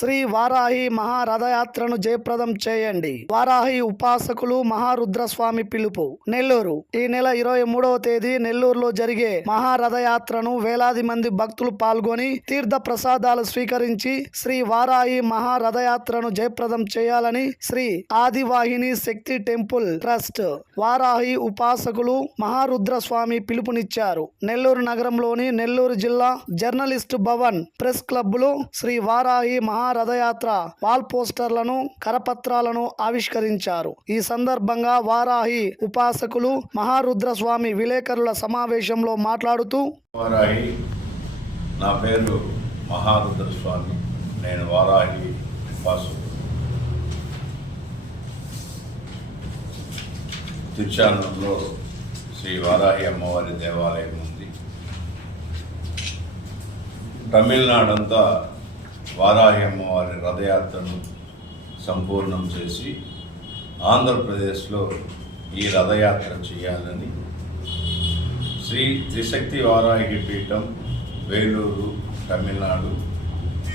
శ్రీ వారాహి మహారథయాత్రను జయప్రదం చేయండి. వారాహి ఉపాసకులు మహారుద్రస్వామి పిలుపు. నెల్లూరు. ఈ నెల ఇరవై మూడవ తేదీ నెల్లూరులో జరిగే మహారథయాత్రను వేలాది మంది భక్తులు పాల్గొని తీర్థ ప్రసాదాలు స్వీకరించి శ్రీ వారాహి మహారథయాత్రను జయప్రదం చేయాలని శ్రీ ఆదివాహిని శక్తి టెంపుల్ ట్రస్ట్ వారాహి ఉపాసకులు మహారుద్రస్వామి పిలుపునిచ్చారు. నెల్లూరు నగరంలోని నెల్లూరు జిల్లా జర్నలిస్టు భవన్ ప్రెస్ క్లబ్లో శ్రీ వారాహి మహా రథయాత్ర వాల్ పోస్టర్లను కరపత్రాలను ఆవిష్కరించారు. ఈ సందర్భంగా వారాహి ఉపాసకులు మహారుద్రస్వామి విలేకరుల సమావేశంలో మాట్లాడుతూ వారాహి నా పేరు మహారుద్రస్వామి. నేను వారాహి వాసు తిరుచానూరులో శ్రీ వారాహి అమ్మవారి దేవాలయం ఉంది. తమిళనాడంతా వారాహి అమ్మవారి రథయాత్రను సంపూర్ణం చేసి ఆంధ్రప్రదేశ్లో ఈ రథయాత్ర చేయాలని శ్రీ త్రిశక్తి వారాహి పీఠం వేలూరు తమిళనాడు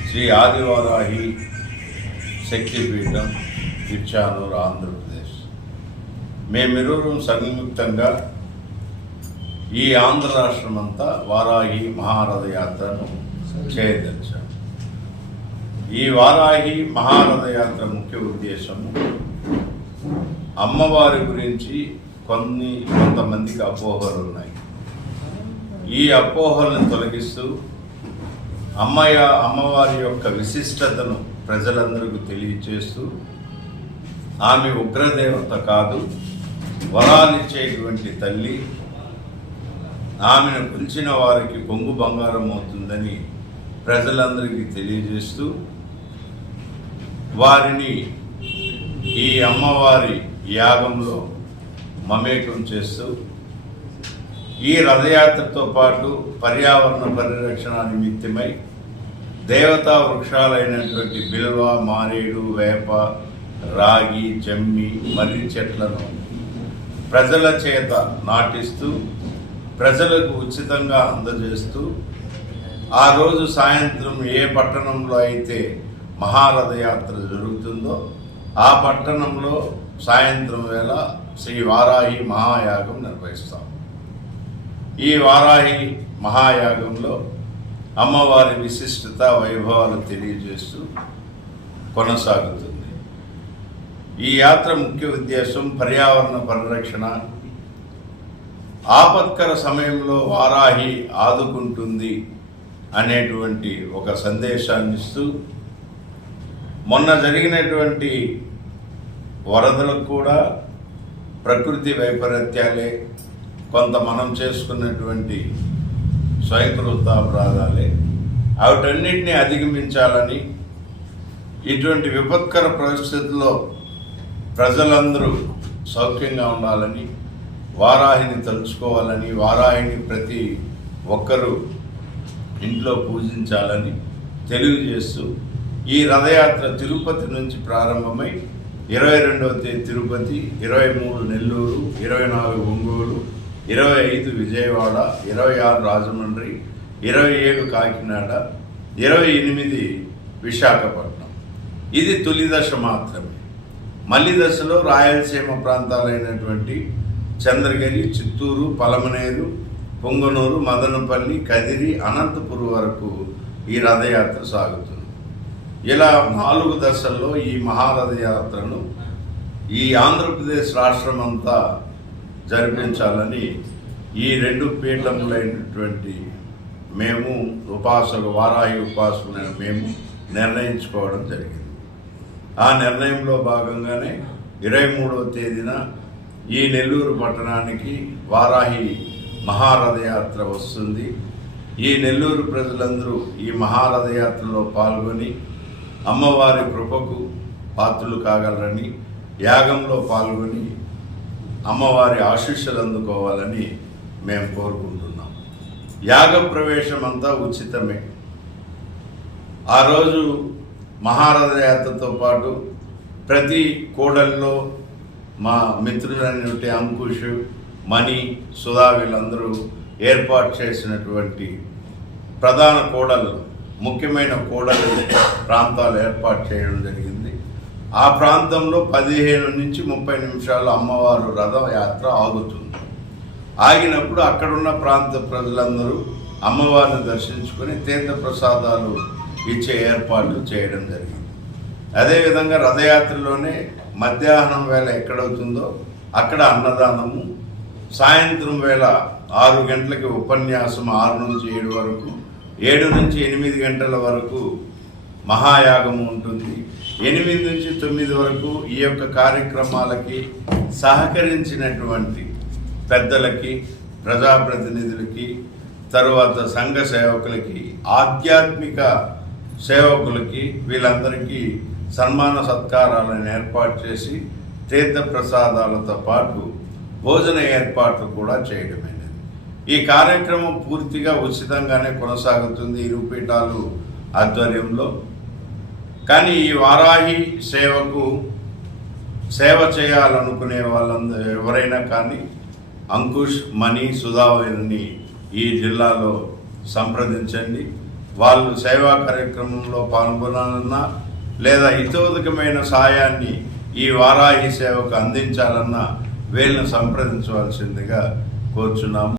శ్రీ ఆదివారాహి శక్తి పీఠం తిరుచానూరు ఆంధ్రప్రదేశ్. మేమిరువురం సంయుక్తంగా ఈ ఆంధ్ర రాష్ట్రమంతా వారాహి మహారథయాత్రను చేయదలిచాం ఈ వారాహి మహారథయాత్ర ముఖ్య ఉద్దేశము అమ్మవారి గురించి కొన్ని కొంతమందికి అపోహలు ఉన్నాయి ఈ అపోహలను తొలగిస్తూ అమ్మయ్య అమ్మవారి యొక్క విశిష్టతను ప్రజలందరికీ తెలియచేస్తూ ఆమె ఉగ్రదేవత కాదు వరాలిచ్చేటువంటి తల్లి ఆమెను పిలిచిన వారికి కొంగు బంగారం అవుతుందని ప్రజలందరికీ తెలియజేస్తూ వారిని ఈ అమ్మవారి యాగంలో మమేకం చేస్తూ ఈ రథయాత్రతో పాటు పర్యావరణ పరిరక్షణ నిమిత్తమై దేవతా వృక్షాలైనటువంటి బిల్వ మారేడు వేప రాగి జమ్మి మర్రి చెట్లను ప్రజల చేత నాటిస్తూ ప్రజలకు ఉచితంగా అందజేస్తూ ఆ రోజు సాయంత్రం ఏ పట్టణంలో అయితే మహారథయాత్ర జరుగుతుందో ఆ పట్టణంలో సాయంత్రం వేళ శ్రీ వారాహి మహాయాగం నిర్వహిస్తాం. ఈ వారాహి మహాయాగంలో అమ్మవారి విశిష్టత వైభవాలు తెలియజేస్తూ కొనసాగుతుంది. ఈ యాత్ర ముఖ్య ఉద్దేశం పర్యావరణ పరిరక్షణ. ఆపత్కర సమయంలో వారాహి ఆదుకుంటుంది అనేటువంటి ఒక సందేశాన్ని ఇస్తూ మొన్న జరిగినటువంటి వరదలకు కూడా ప్రకృతి వైపరీత్యాలే కొంత మనం చేసుకున్నటువంటి స్వయంకృతాపరాధాలే. వాటన్నిటిని అధిగమించాలని ఇటువంటి విపత్కర పరిస్థితుల్లో ప్రజలందరూ సౌఖ్యంగా ఉండాలని వారాహిని తలుచుకోవాలని వారాహిని ప్రతి ఒక్కరూ ఇంట్లో పూజించాలని తెలియజేస్తూ ఈ రథయాత్ర తిరుపతి నుంచి ప్రారంభమై ఇరవై రెండవ తేదీ తిరుపతి ఇరవై మూడు నెల్లూరు ఇరవై నాలుగు ఒంగోలు ఇరవై ఐదు విజయవాడ ఇరవై ఆరు రాజమండ్రి ఇరవై ఏడు కాకినాడ ఇరవై ఎనిమిది విశాఖపట్నం. ఇది తొలి దశ మాత్రమే. మల్లి దశలో రాయలసీమ ప్రాంతాలైనటువంటి చంద్రగిరి చిత్తూరు పలమనేరు పొంగనూరు మదనపల్లి కదిరి అనంతపురం వరకు ఈ రథయాత్ర సాగుతుంది. ఇలా నాలుగు దశల్లో ఈ మహారథయాత్రను ఈ ఆంధ్రప్రదేశ్ రాష్ట్రం అంతా జరిపించాలని ఈ రెండు పీఠములైనటువంటి మేము ఉపాసకు వారాహి ఉపాసకులైన మేము నిర్ణయించుకోవడం జరిగింది. ఆ నిర్ణయంలో భాగంగానే ఇరవై మూడవ తేదీన ఈ నెల్లూరు పట్టణానికి వారాహి మహారథయాత్ర వస్తుంది. ఈ నెల్లూరు ప్రజలందరూ ఈ మహారథయాత్రలో పాల్గొని అమ్మవారి కృపకు పాత్రలు కాగలరని యాగంలో పాల్గొని అమ్మవారి ఆశీస్సులు అందుకోవాలని మేము కోరుకుంటున్నాం. యాగ ప్రవేశం అంతా ఉచితమే. ఆ రోజు మహారథయాత్రతో పాటు ప్రతి కూడల్లో మా మిత్రులైనటువంటి అంకుష్ మణి సుధా వీళ్ళందరూ ఏర్పాటు చేసినటువంటి ప్రధాన కూడలు ముఖ్యమైన కూడలి ప్రాంతాలు ఏర్పాటు చేయడం జరిగింది. ఆ ప్రాంతంలో పదిహేను నుంచి ముప్పై నిమిషాలు అమ్మవారు రథయాత్ర ఆగుతుంది. ఆగినప్పుడు అక్కడున్న ప్రాంత ప్రజలందరూ అమ్మవారిని దర్శించుకొని తీర్థ ప్రసాదాలు ఇచ్చే ఏర్పాట్లు చేయడం జరిగింది. అదేవిధంగా రథయాత్రలోనే మధ్యాహ్నం వేళ ఎక్కడవుతుందో అక్కడ అన్నదానము సాయంత్రం వేళ ఆరు గంటలకి ఉపన్యాసం ఆరు నుంచి ఏడు వరకు ఏడు నుంచి ఎనిమిది గంటల వరకు మహాయాగం ఉంటుంది. ఎనిమిది నుంచి తొమ్మిది వరకు ఈ యొక్క కార్యక్రమాలకి సహకరించినటువంటి పెద్దలకి ప్రజాప్రతినిధులకి తరువాత సంఘ సేవకులకి ఆధ్యాత్మిక సేవకులకి వీళ్ళందరికీ సన్మాన సత్కారాలను ఏర్పాటు చేసి తీర్థ ప్రసాదాలతో పాటు భోజన ఏర్పాట్లు కూడా చేయడమే. ఈ కార్యక్రమం పూర్తిగా ఉచితంగానే కొనసాగుతుంది ఇరుపీఠాలు ఆధ్వర్యంలో. కానీ ఈ వారాహి సేవకు సేవ చేయాలనుకునే వాళ్ళందరూ ఎవరైనా కానీ అంకుష్ మణి సుధావిని ఈ జిల్లాలో సంప్రదించండి. వాళ్ళు సేవా కార్యక్రమంలో పాల్గొనాలన్నా లేదా హితోదకమైన సాయాన్ని ఈ వారాహి సేవకు అందించాలన్నా వీళ్ళని సంప్రదించవలసిందిగా కోరుచున్నాము.